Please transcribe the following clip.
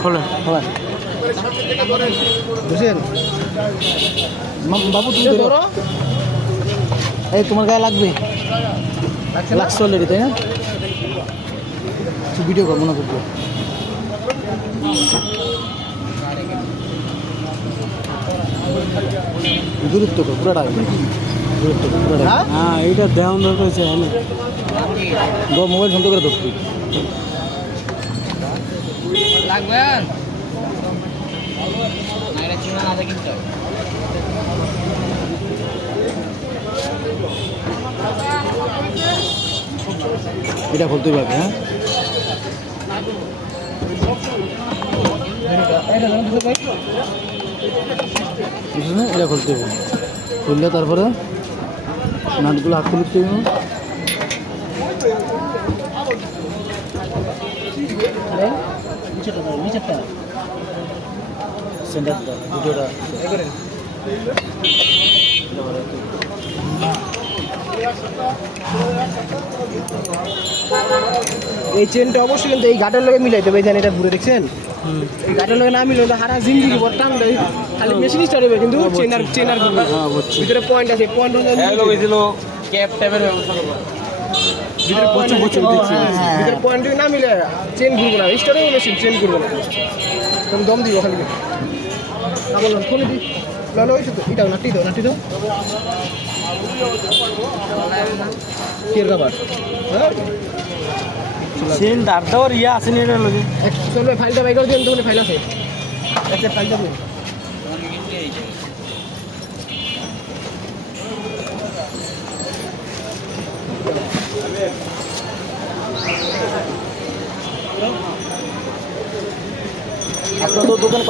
খোলেন খোলা বুঝছেন বাবু তুমি ধরো এই তোমার গায়ে লাগবে লাগছে অলরেডি তাই না ভিডিও কর মনে করবো দূরত্ব কর পুরাটা দূরত্ব পুরাটা হ্যাঁ এইটা দেওয়ান দরকার হয়েছে মোবাইল বন্ধ করে ধরতে লাগবেন না এটা চিনা না কিনতে হবে এটা খুলতে পারবে হ্যাঁ এটা খুলতে হবে খুললে তারপরে নাটগুলো হাত খুলতে হবে সেন্টারটা ভিডিওটা এই চেনটা অবশ্যই কিন্তু এই ঘাটের লগে মিলাইতে হবে জানেন এটা ঘুরে দেখছেন এই ঘাটের লগে না মিলাইলে হারা জিন্দিগি বর্তমান খালি মেশিন স্টার্ট হবে কিন্তু চেনার ঘুরবে ভিতরে পয়েন্ট আছে পয়েন্ট হয়েছিল ক্যাপ ট্যাপের ব্যবস্থা করবো ভিতরে পয়েন্ট না মিলে চেন ঘুরবে না স্টার্ট হবে মেশিন চেন ঘুরবে না তুমি দম দিব খালি আমার ফোনে দি লালো হয়েছে তো এটা নাটি দাও কের খাবার হ্যাঁ সেন দাঁড় দেওয়ার ইয়ে আসেনি এটা লোকে চলবে ফাইলটা বাইক করে দিন তো ফাইল আছে একটা ফাইলটা দিন আপনার তো দোকান